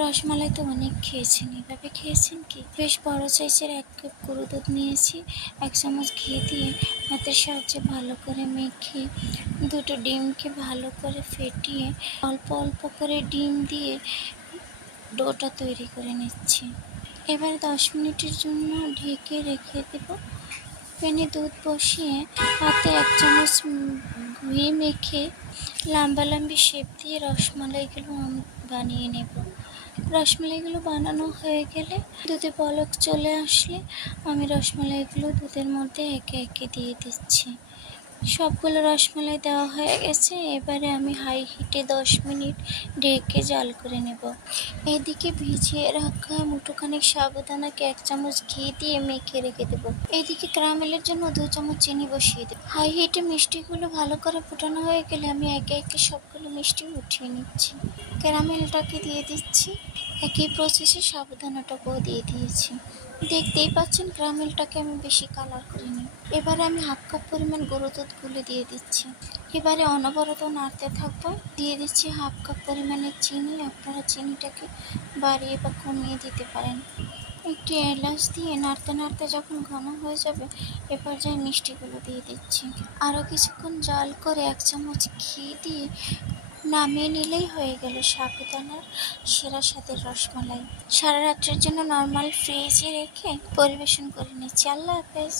রসমালাই তো অনেক খেয়েছেন, এভাবে খেয়েছেন কি? বেশ বড় সাইজের 1 কাপ গরুর দুধ নিয়েছি। 1 চামচ ঘি দিয়ে হাতের সাহায্যে ভালো করে মেখে 2টো ডিমকে ভালো করে ফেটিয়ে অল্প অল্প করে ডিম দিয়ে ডোটা তৈরি করে নিচ্ছি। এবার 10 মিনিটের জন্য ঢেকে রেখে দেব। প্যানে দুধ বসিয়ে হাতে 1 চামচ ঘি মেখে লম্বালম্বি শেপ দিয়ে রসমালাইগুলো আমি বানিয়ে নেব। রসমালাইগুলো বানানো হয়ে গেলে দুধে বলক চলে আসলে আমি রসমালাইগুলো দুধের মধ্যে একে একে দিয়ে দিচ্ছি। সবগুলো রসমালাই দেওয়া হয়ে গেছে। এবারে আমি হাই হিটে 10 মিনিট ঢেকে জাল করে নেব। এদিকে ভিজিয়ে রাখা মুঠোখানিক সাবুদানাকে 1 চামচ ঘি দিয়ে মেখে রেখে দেব। এইদিকে ক্যারামেলের জন্য 2 চামচ চিনি বসিয়ে দেব। হাই হিটে মিষ্টিগুলো ভালো করে ফোটানো হয়ে গেলে আমি একে একে সবগুলো মিষ্টি উঠিয়ে নিচ্ছি। ক্যারামেলটাকে দিয়ে দিচ্ছি। একই প্রসেসে সাবুদানাটাকেও দিয়ে দিয়েছি। দেখতেই পাচ্ছেন ক্যারামেলটাকে আমি বেশি কালার করিনি। এবারে আমি 1/2 কাপ পরিমাণ গরুর দুধ গুলে দিয়ে দিচ্ছি। এবারে অনবরত নাড়তে থাকবো। দিয়ে দিচ্ছি 1/2 কাপ পরিমাণের চিনি। আপনারা চিনিটাকে বাড়িয়ে বা কমিয়ে দিতে পারেন। একটি এলাচ দিয়ে নাড়তে নাড়তে যখন ঘন হয়ে যাবে এ পর্যায়ে মিষ্টিগুলো দিয়ে দিচ্ছি। আরও কিছুক্ষণ জাল করে 1 চামচ ঘি দিয়ে নামিয়ে নিলেই হয়ে গেল সাবুদানার সেরা স্বাদের রসমালাই। সারা রাত্রের জন্য নর্মাল ফ্রিজে রেখে পরিবেশন করে নিচ্ছি। আল্লাহ হাফেজ।